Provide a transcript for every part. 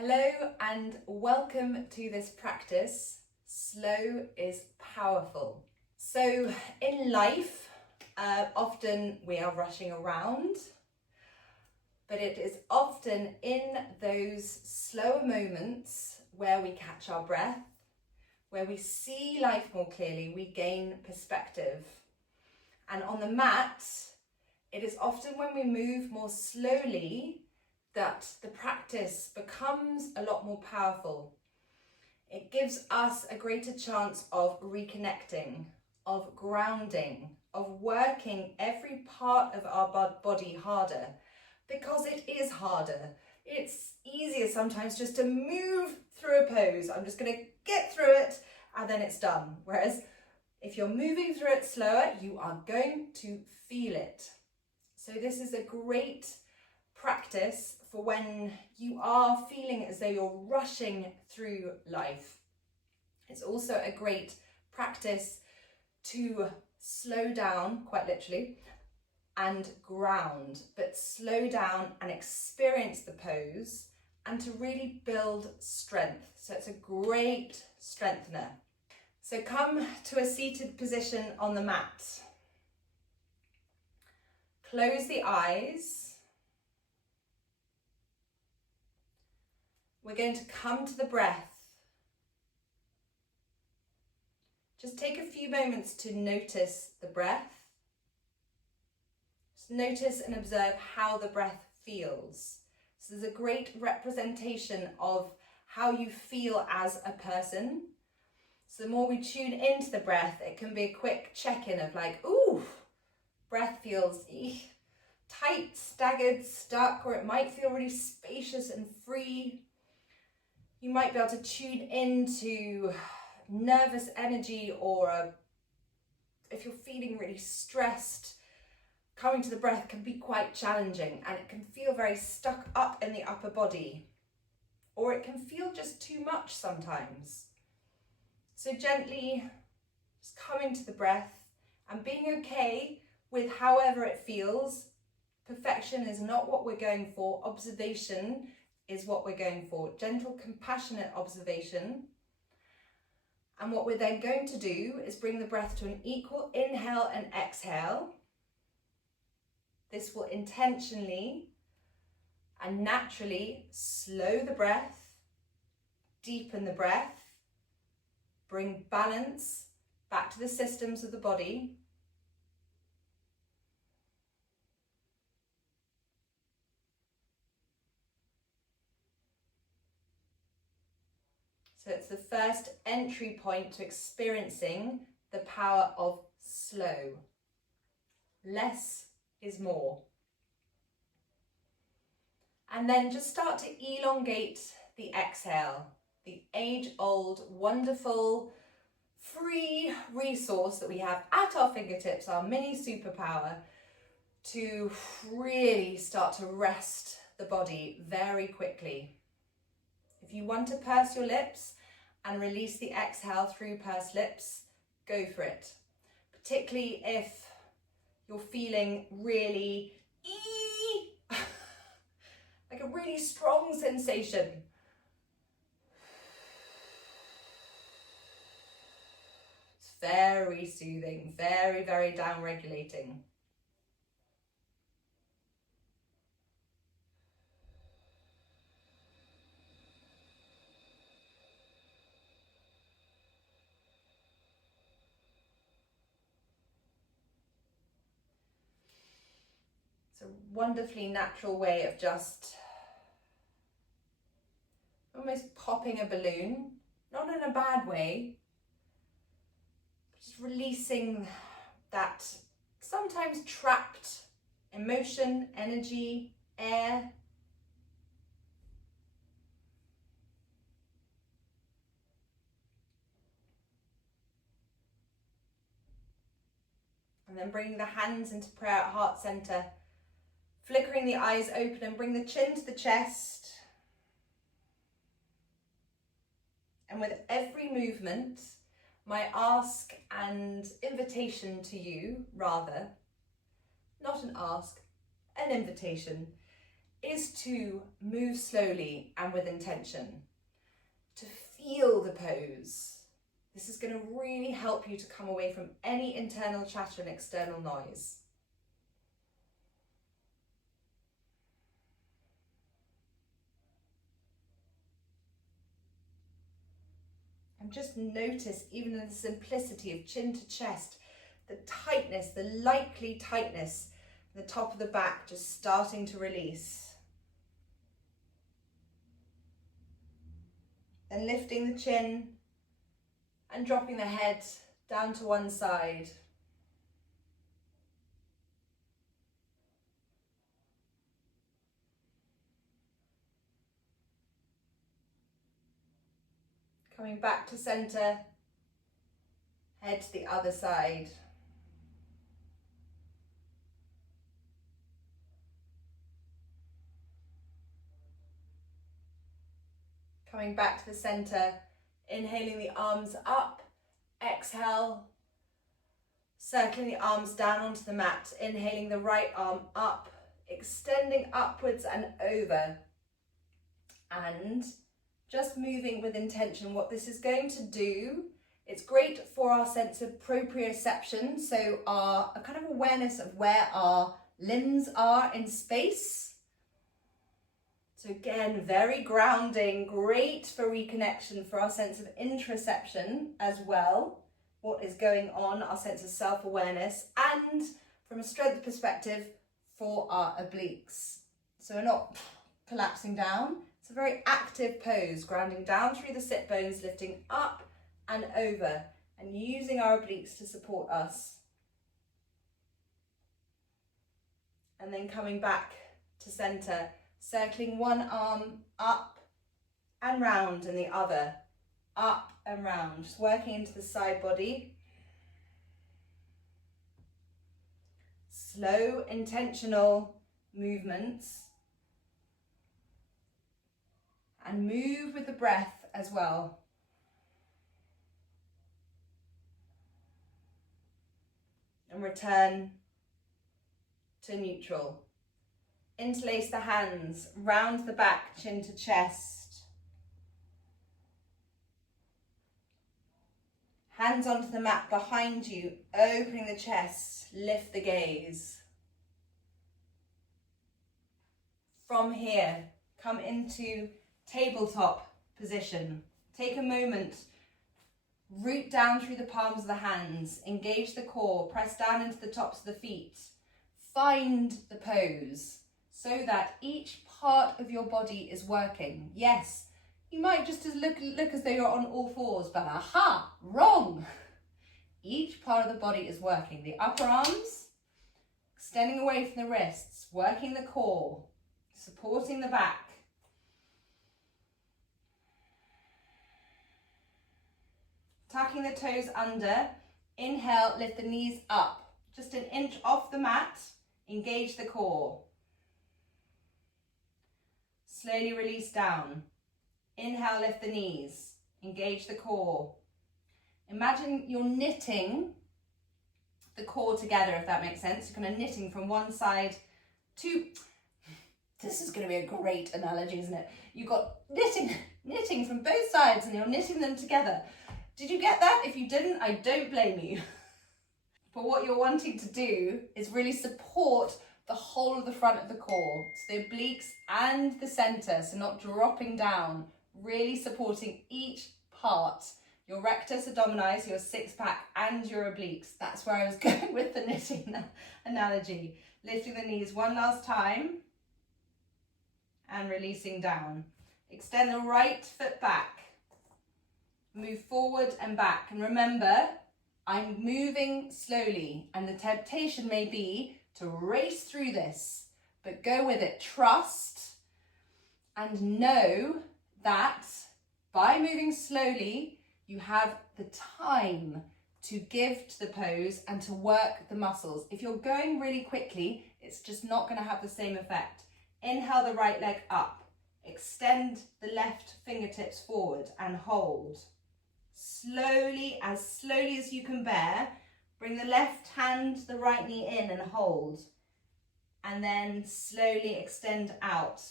Hello and welcome to this practice. Slow is powerful. So in life, often we are rushing around, but it is often in those slower moments where we catch our breath, where we see life more clearly, we gain perspective. And on the mat, it is often when we move more slowly that the practice becomes a lot more powerful. It gives us a greater chance of reconnecting, of grounding, of working every part of our body harder, because it is harder. It's easier sometimes just to move through a pose. I'm just going to get through it and then it's done. Whereas if you're moving through it slower, you are going to feel it. So this is a great practice for when you are feeling as though you're rushing through life. It's also a great practice to slow down, quite literally, and ground, but slow down and experience the pose and to really build strength. So it's a great strengthener. So come to a seated position on the mat. Close the eyes. We're going to come to the breath. Just take a few moments to notice the breath. Just notice and observe how the breath feels. So there's a great representation of how you feel as a person. So the more we tune into the breath, it can be a quick check-in of like, ooh, breath feels tight, staggered, stuck, or it might feel really spacious and free. You might be able to tune into nervous energy, or if you're feeling really stressed, coming to the breath can be quite challenging and it can feel very stuck up in the upper body, or it can feel just too much sometimes. So gently just coming to the breath and being okay with however it feels. Perfection is not what we're going for. Observation is what we're going for. Gentle, compassionate observation. And what we're then going to do is bring the breath to an equal inhale and exhale. This will intentionally and naturally slow the breath, deepen the breath, bring balance back to the systems of the body. So it's the first entry point to experiencing the power of slow. Less is more. And then just start to elongate the exhale, the age-old, wonderful, free resource that we have at our fingertips, our mini superpower, to really start to rest the body very quickly. If you want to purse your lips and release the exhale through pursed lips, go for it. Particularly if you're feeling really like a really strong sensation. It's very soothing, very, very down-regulating. It's a wonderfully natural way of just almost popping a balloon, not in a bad way, just releasing that sometimes trapped emotion, energy, air. And then bringing the hands into prayer at heart center, flickering the eyes open and bring the chin to the chest. And with every movement, my ask and invitation to you, rather, not an ask, an invitation, is to move slowly and with intention, to feel the pose. This is going to really help you to come away from any internal chatter and external noise. And just notice, even in the simplicity of chin to chest, the tightness, the likely tightness, the top of the back just starting to release. Then lifting the chin and dropping the head down to one side. Coming back to center, head to the other side. Coming back to the center, inhaling the arms up, exhale, circling the arms down onto the mat, inhaling the right arm up, extending upwards and over, and just moving with intention. What this is going to do, it's great for our sense of proprioception, so a kind of awareness of where our limbs are in space. So again, very grounding, great for reconnection, for our sense of interoception as well, what is going on, our sense of self-awareness, and from a strength perspective, for our obliques. So we're not collapsing down. It's a very active pose, grounding down through the sit bones, lifting up and over, and using our obliques to support us. And then coming back to center, circling one arm up and round and the other up and round, just working into the side body. Slow, intentional movements. And move with the breath as well. And return to neutral. Interlace the hands, round the back, chin to chest. Hands onto the mat behind you, opening the chest, lift the gaze. From here, come into tabletop position. Take a moment, root down through the palms of the hands, engage the core, press down into the tops of the feet. Find the pose so that each part of your body is working. Yes, you might just look as though you're on all fours, but aha, wrong. Each part of the body is working. The upper arms, extending away from the wrists, working the core, supporting the back. Tucking the toes under, inhale, lift the knees up, just an inch off the mat, engage the core. Slowly release down. Inhale, lift the knees, engage the core. Imagine you're knitting the core together, if that makes sense. You're kind of knitting from one side to, this is going to be a great analogy, isn't it? You've got knitting from both sides and you're knitting them together. Did you get that? If you didn't, I don't blame you. But what you're wanting to do is really support the whole of the front of the core. So the obliques and the center, so not dropping down, really supporting each part. Your rectus abdominis, your six pack and your obliques. That's where I was going with the knitting analogy. Lifting the knees one last time and releasing down. Extend the right foot back. Move forward and back. And remember, I'm moving slowly and the temptation may be to race through this, but go with it. Trust and know that by moving slowly, you have the time to give to the pose and to work the muscles. If you're going really quickly, it's just not going to have the same effect. Inhale the right leg up. Extend the left fingertips forward and hold. Slowly as you can bear, bring the left hand, the right knee in and hold. and then slowly extend out.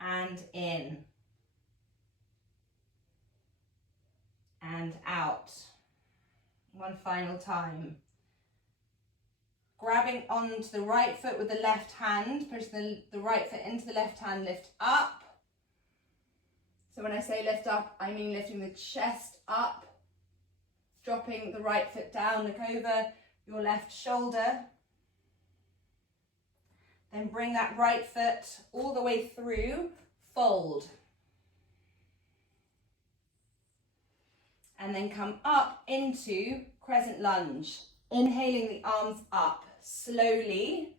And in. And out. One final time. Grabbing onto the right foot with the left hand, push the right foot into the left hand, lift up. So when I say lift up, I mean lifting the chest up, dropping the right foot down, look over your left shoulder. Then bring that right foot all the way through, fold. And then come up into crescent lunge. Inhaling the arms up slowly.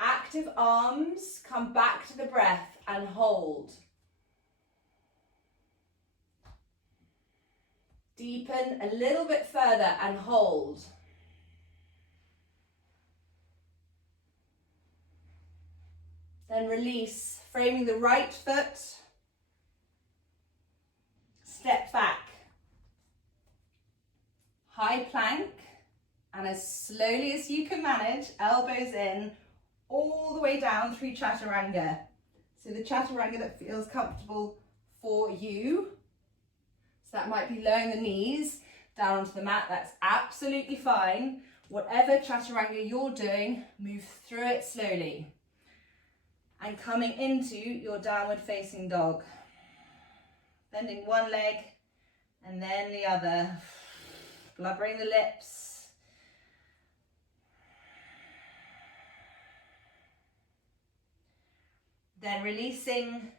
Active arms, come back to the breath and hold. Deepen a little bit further and hold. Then release, framing the right foot. Step back. High plank, and as slowly as you can manage, elbows in, all the way down through chaturanga. So the chaturanga that feels comfortable for you. So that might be lowering the knees down onto the mat, that's absolutely fine. Whatever chaturanga you're doing, move through it slowly. And coming into your downward facing dog. Bending one leg and then the other. Blubbering the lips. Then releasing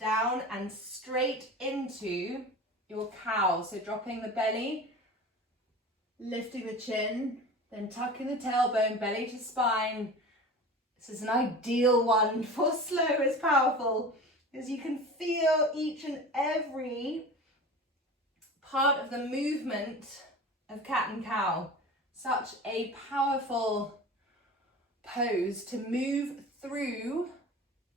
down and straight into your cow. So dropping the belly, lifting the chin, then tucking the tailbone, belly to spine. This is an ideal one for slow is powerful, because you can feel each and every part of the movement of cat and cow. Such a powerful pose to move through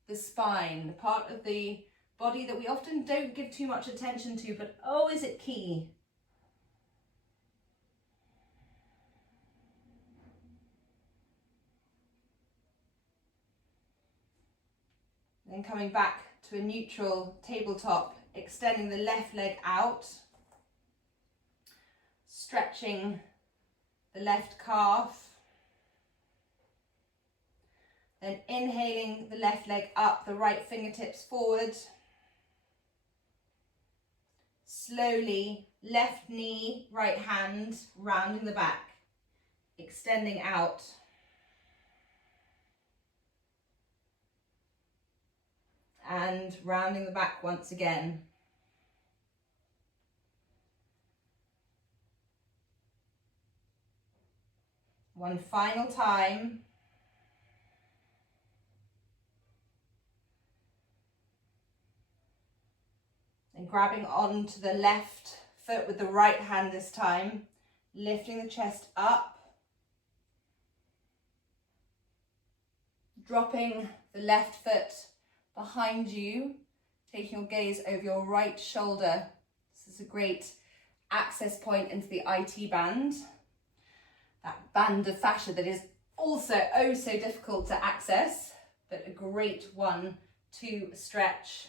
the spine, the part of the body that we often don't give too much attention to, but oh, is it key? Then coming back to a neutral tabletop, extending the left leg out, stretching the left calf, then inhaling the left leg up, the right fingertips forward, slowly left knee, right hand, rounding the back, extending out, and rounding the back once again. One final time. And grabbing onto the left foot with the right hand this time, lifting the chest up, dropping the left foot behind you, taking your gaze over your right shoulder. This is a great access point into the IT band. That band of fascia that is also oh so difficult to access, but a great one to stretch.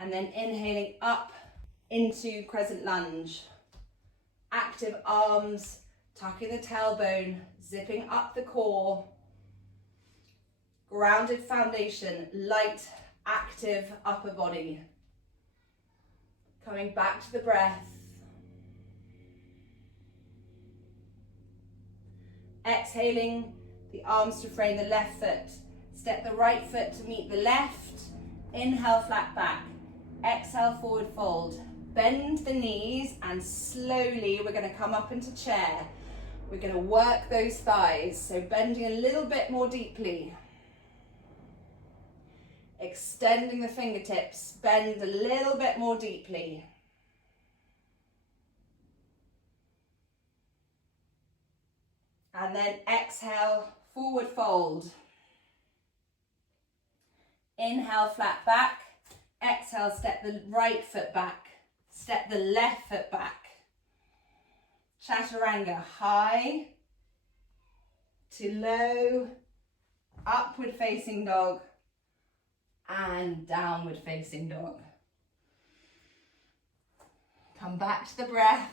And then inhaling up into crescent lunge. Active arms, tucking the tailbone, zipping up the core. Grounded foundation, light, active upper body. Coming back to the breath. Exhaling the arms to frame the left foot. Step the right foot to meet the left. Inhale, flat back. Exhale, forward fold. Bend the knees and slowly we're going to come up into chair. We're going to work those thighs, so bending a little bit more deeply. Extending the fingertips, bend a little bit more deeply. And then exhale, forward fold. Inhale, flat back. Exhale, step the right foot back. Step the left foot back. Chaturanga, high to low, upward facing dog, and downward facing dog. Come back to the breath.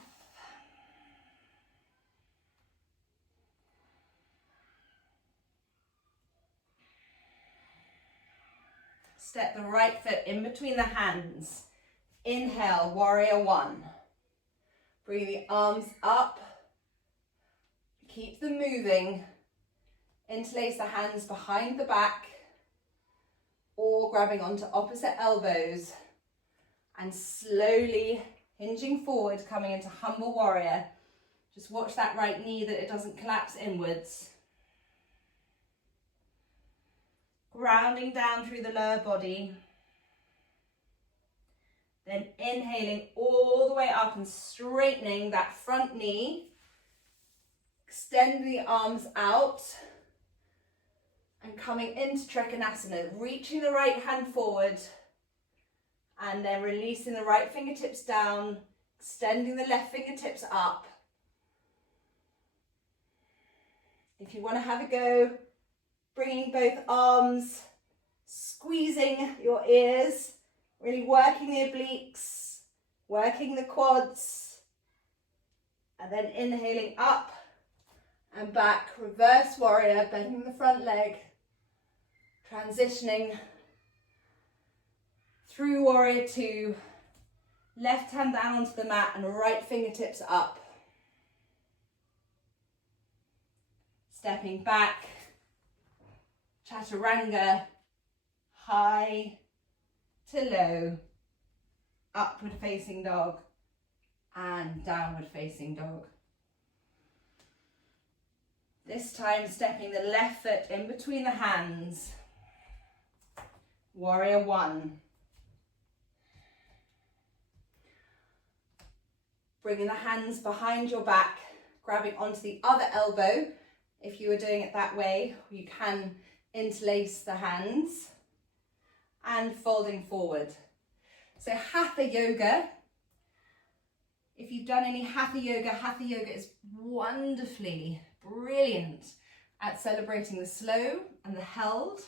Step the right foot in between the hands. Inhale, warrior one. Bring the arms up. Keep them moving. Interlace the hands behind the back or grabbing onto opposite elbows and slowly hinging forward, coming into humble warrior. Just watch that right knee that it doesn't collapse inwards. Grounding down through the lower body. Then inhaling all the way up and straightening that front knee. Extend the arms out. And coming into Trikonasana, reaching the right hand forward. And then releasing the right fingertips down. Extending the left fingertips up. If you want to have a go, bringing both arms, squeezing your ears, really working the obliques, working the quads, and then inhaling up and back, reverse warrior, bending the front leg, transitioning through warrior two, left hand down onto the mat and right fingertips up. Stepping back, Chaturanga, high to low, upward facing dog and downward facing dog. This time stepping the left foot in between the hands, warrior one. Bringing the hands behind your back, grabbing onto the other elbow. If you were doing it that way, you can interlace the hands and folding forward. So Hatha Yoga, if you've done any Hatha Yoga is wonderfully brilliant at celebrating the slow and the held.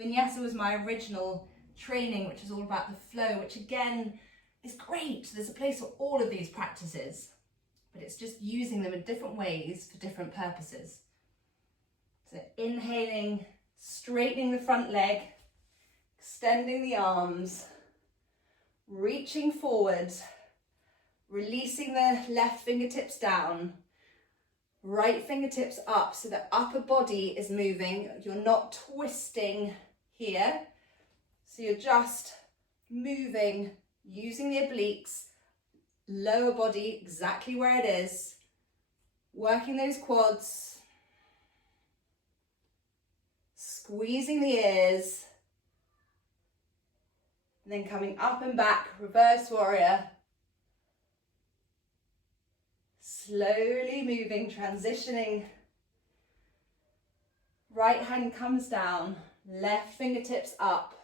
Vinyasa was my original training, which is all about the flow, which again is great. There's a place for all of these practices, but it's just using them in different ways for different purposes. So inhaling, straightening the front leg, extending the arms, reaching forward, releasing the left fingertips down, right fingertips up so the upper body is moving. You're not twisting here. So you're just moving, using the obliques, lower body exactly where it is, working those quads, squeezing the ears, and then coming up and back, reverse warrior. Slowly moving, transitioning. Right hand comes down, left fingertips up.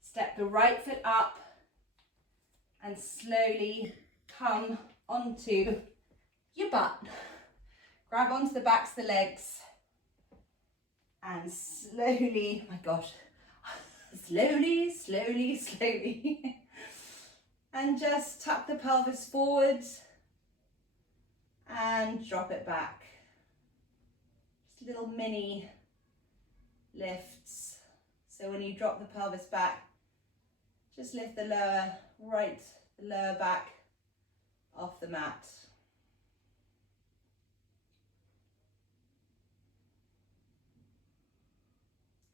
Step the right foot up and slowly come onto your butt. Grab onto the backs of the legs and slowly, my gosh, slowly, slowly, slowly. And just tuck the pelvis forward and drop it back. Just little mini lifts. So when you drop the pelvis back, just lift the lower back off the mat.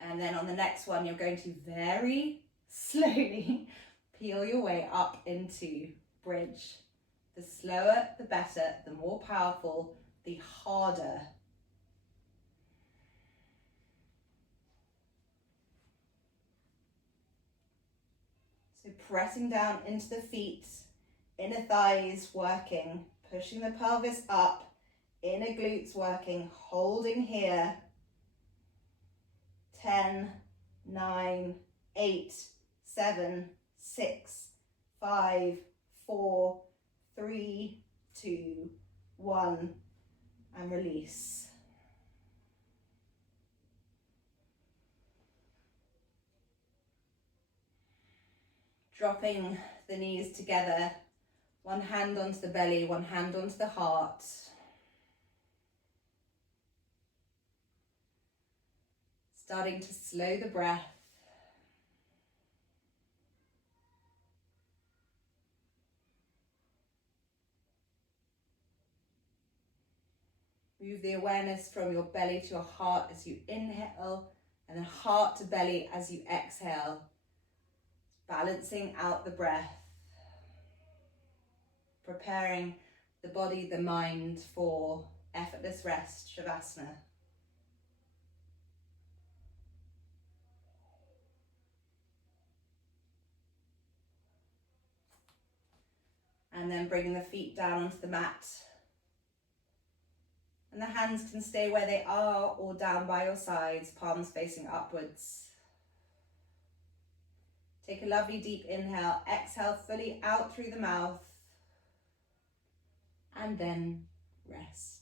And then on the next one, you're going to very slowly peel your way up into bridge. The slower, the better, the more powerful, the harder. So pressing down into the feet, inner thighs working, pushing the pelvis up, inner glutes working, holding here. 10, 9, 8, 7, 6, 5, 4, 3, 2, 1, and release. Dropping the knees together, one hand onto the belly, one hand onto the heart. Starting to slow the breath. Move the awareness from your belly to your heart as you inhale, and then heart to belly as you exhale. Balancing out the breath. Preparing the body, the mind for effortless rest, Shavasana. And then bringing the feet down onto the mat. And the hands can stay where they are or down by your sides, palms facing upwards. Take a lovely deep inhale, exhale fully out through the mouth, and then rest.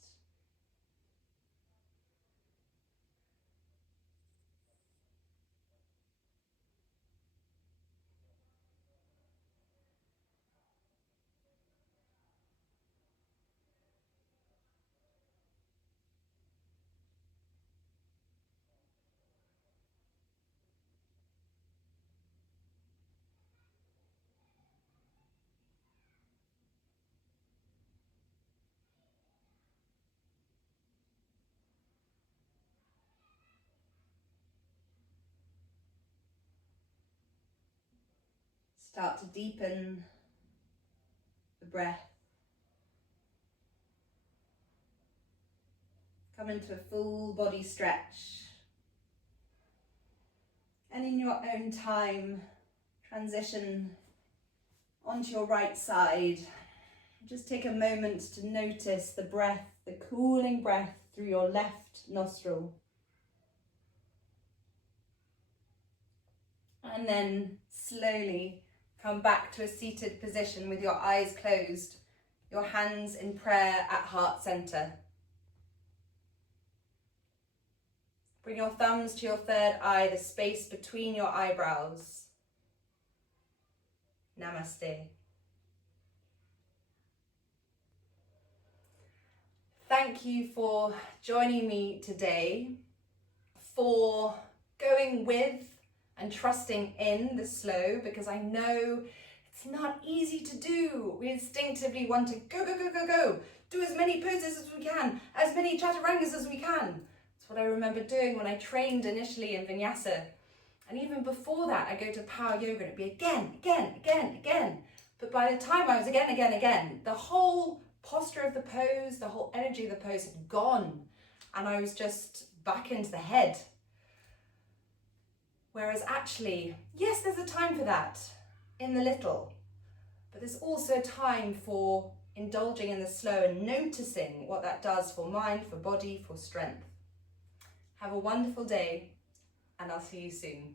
Start to deepen the breath. Come into a full body stretch. And in your own time, transition onto your right side. Just take a moment to notice the breath, the cooling breath through your left nostril. And then slowly come back to a seated position with your eyes closed, your hands in prayer at heart center. Bring your thumbs to your third eye, the space between your eyebrows. Namaste. Thank you for joining me today, for going with and trusting in the slow, because I know it's not easy to do. We instinctively want to go, go, go, go, go. Do as many poses as we can, as many chaturangas as we can. That's what I remember doing when I trained initially in vinyasa. And even before that, I go to power yoga and it'd be again, again, again, again. But by the time I was again, again, again, the whole posture of the pose, the whole energy of the pose had gone. And I was just back into the head. Whereas actually, yes, there's a time for that in the little, but there's also time for indulging in the slow and noticing what that does for mind, for body, for strength. Have a wonderful day, and I'll see you soon.